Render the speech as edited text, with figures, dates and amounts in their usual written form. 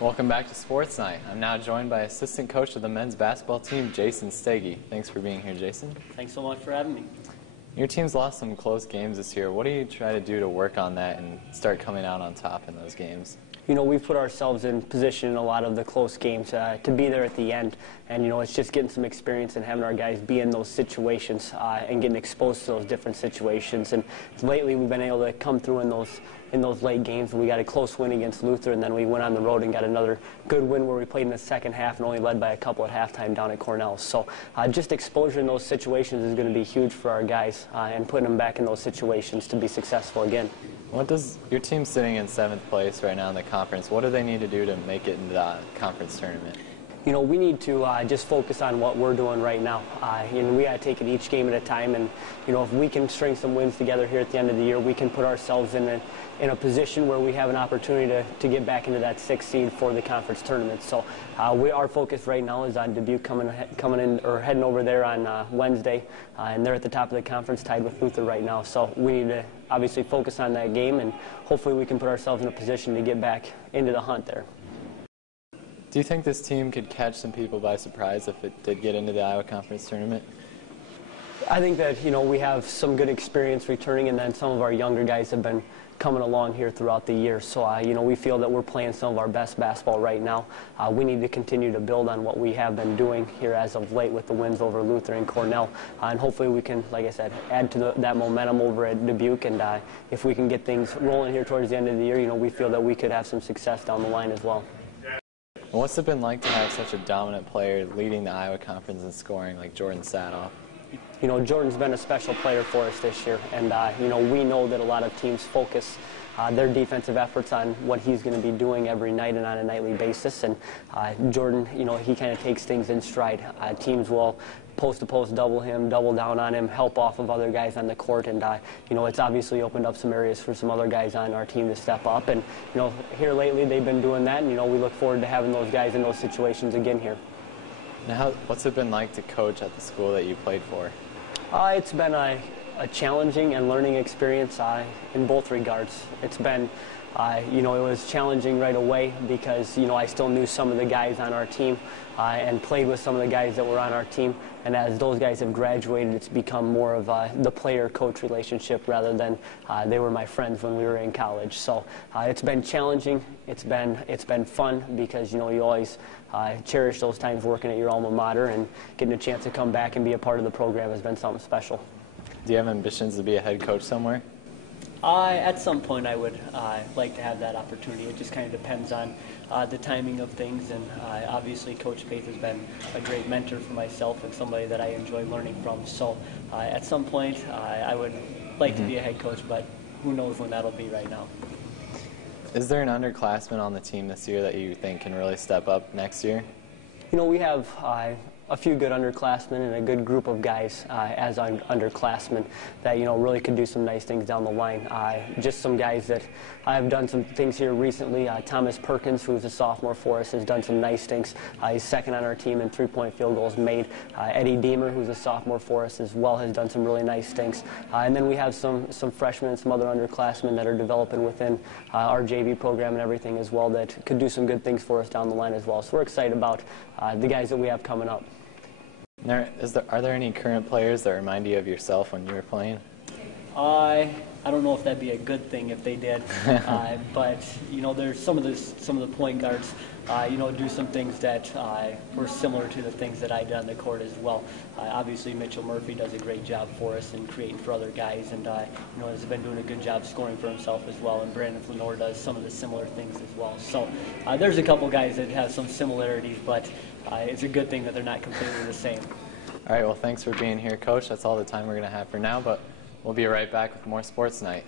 Welcome back to Sports Night. I'm now joined by assistant coach of the men's basketball team, Jason Steege. Thanks for being here, Jason. Thanks so much for having me. Your team's lost some close games this year. What do you try to do to work on that and start coming out on top in those games? You know, we've put ourselves in position in a lot of the close games to be there at the end. And, you know, it's just getting some experience and having our guys be in those situations and getting exposed to those different situations. And lately we've been able to come through in those late games. We got a close win against Luther, and then we went on the road and got another good win where we played in the second half and only led by a couple at halftime down at Cornell. So just exposure in those situations is going to be huge for our guys and putting them back in those situations to be successful again. Your team's sitting in 7th place right now in the conference. What do they need to do to make it into the conference tournament? You know, we need to just focus on what we're doing right now. You know, we got to take it each game at a time, and you know, if we can string some wins together here at the end of the year, we can put ourselves in a position where we have an opportunity to get back into that 6th seed for the conference tournament. So our focus right now is on Dubuque coming in or heading over there on Wednesday, and they're at the top of the conference tied with Luther right now. So we need to obviously focus on that game, and hopefully we can put ourselves in a position to get back into the hunt there. Do you think this team could catch some people by surprise if it did get into the Iowa Conference Tournament? I think that, you know, we have some good experience returning, and then some of our younger guys have been coming along here throughout the year. So, you know, we feel that we're playing some of our best basketball right now. We need to continue to build on what we have been doing here as of late with the wins over Luther and Cornell. And hopefully we can, like I said, add to that momentum over at Dubuque. And if we can get things rolling here towards the end of the year, you know, we feel that we could have some success down the line as well. What's it been like to have such a dominant player leading the Iowa Conference in scoring like Jordan Sadoff? You know, Jordan's been a special player for us this year, and you know, we know that a lot of teams focus their defensive efforts on what he's going to be doing every night and on a nightly basis. And Jordan, you know, he kind of takes things in stride. Teams will post-to-post double him, double down on him, help off of other guys on the court, and you know, it's obviously opened up some areas for some other guys on our team to step up. And you know, here lately they've been doing that, and you know, we look forward to having those guys in those situations again here. Now, what's it been like to coach at the school that you played for? It's been a challenging and learning experience in both regards. It's been, you know, it was challenging right away because, you know, I still knew some of the guys on our team and played with some of the guys that were on our team. And as those guys have graduated, it's become more of the player-coach relationship rather than they were my friends when we were in college. So it's been challenging. It's been fun because, you know, you always cherish those times working at your alma mater, and getting a chance to come back and be a part of the program has been something special. Do you have ambitions to be a head coach somewhere? At some point I would like to have that opportunity. It just kind of depends on the timing of things, and obviously Coach Faith has been a great mentor for myself and somebody that I enjoy learning from. So at some point I would like to be a head coach, but who knows when that'll be right now. Is there an underclassman on the team this year that you think can really step up next year? You know, we have a few good underclassmen and a good group of guys as underclassmen that, you know, really could do some nice things down the line. Just some guys that have done some things here recently. Thomas Perkins, who's a sophomore for us, has done some nice things. He's second on our team in 3-point field goals made. Eddie Deemer, who's a sophomore for us as well, has done some really nice things. And then we have some freshmen and some other underclassmen that are developing within our JV program and everything as well that could do some good things for us down the line as well. So we're excited about the guys that we have coming up. Are there any current players that remind you of yourself when you were playing? I don't know if that'd be a good thing if they did, but you know, there's some of the point guards, you know, do some things that were similar to the things that I did on the court as well. Obviously, Mitchell Murphy does a great job for us in creating for other guys, and you know, has been doing a good job scoring for himself as well. And Brandon Flanor does some of the similar things as well. So there's a couple guys that have some similarities, but it's a good thing that they're not completely the same. All right, well, thanks for being here, Coach. That's all the time we're going to have for now, but we'll be right back with more Sports Night.